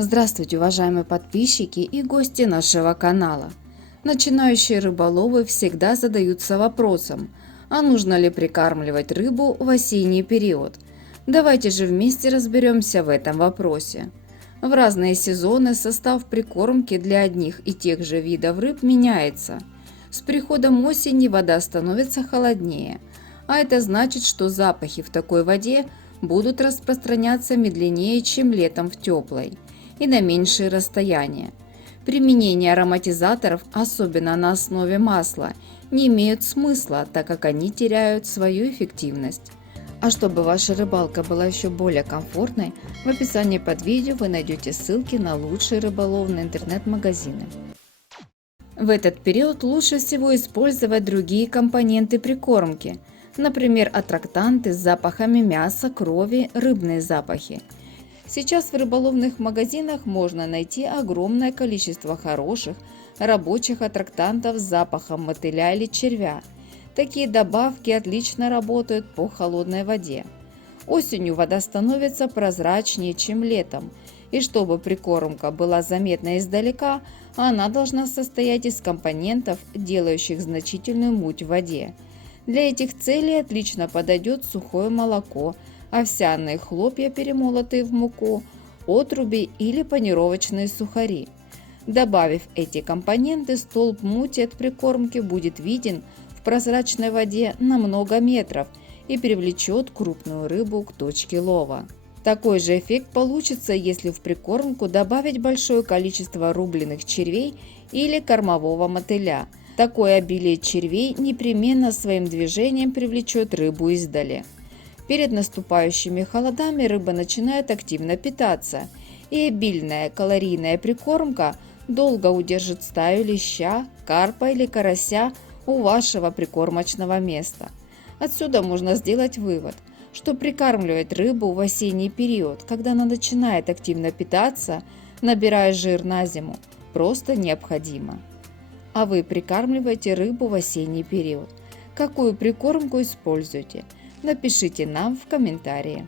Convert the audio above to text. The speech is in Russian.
Здравствуйте, уважаемые подписчики и гости нашего канала. Начинающие рыболовы всегда задаются вопросом, а нужно ли прикармливать рыбу в осенний период? Давайте же вместе разберемся в этом вопросе. В разные сезоны состав прикормки для одних и тех же видов рыб меняется. С приходом осени вода становится холоднее, а это значит, что запахи в такой воде будут распространяться медленнее, чем летом в теплой, и на меньшие расстояния. Применение ароматизаторов, особенно на основе масла, не имеют смысла, так как они теряют свою эффективность. А чтобы ваша рыбалка была еще более комфортной, в описании под видео вы найдете ссылки на лучшие рыболовные интернет-магазины. В этот период лучше всего использовать другие компоненты прикормки, например, аттрактанты с запахами мяса, крови, рыбные запахи. Сейчас в рыболовных магазинах можно найти огромное количество хороших рабочих аттрактантов с запахом мотыля или червя. Такие добавки отлично работают по холодной воде. Осенью вода становится прозрачнее, чем летом, и чтобы прикормка была заметна издалека, она должна состоять из компонентов, делающих значительную муть в воде. Для этих целей отлично подойдет сухое молоко, овсяные хлопья, перемолотые в муку, отруби или панировочные сухари. Добавив эти компоненты, столб мути от прикормки будет виден в прозрачной воде на много метров и привлечет крупную рыбу к точке лова. Такой же эффект получится, если в прикормку добавить большое количество рубленых червей или кормового мотыля. Такое обилие червей непременно своим движением привлечет рыбу издали. Перед наступающими холодами рыба начинает активно питаться, и обильная калорийная прикормка долго удержит стаю леща, карпа или карася у вашего прикормочного места. Отсюда можно сделать вывод, что прикармливать рыбу в осенний период, когда она начинает активно питаться, набирая жир на зиму, просто необходимо. А вы прикармливаете рыбу в осенний период? Какую прикормку используете? Напишите нам в комментарии.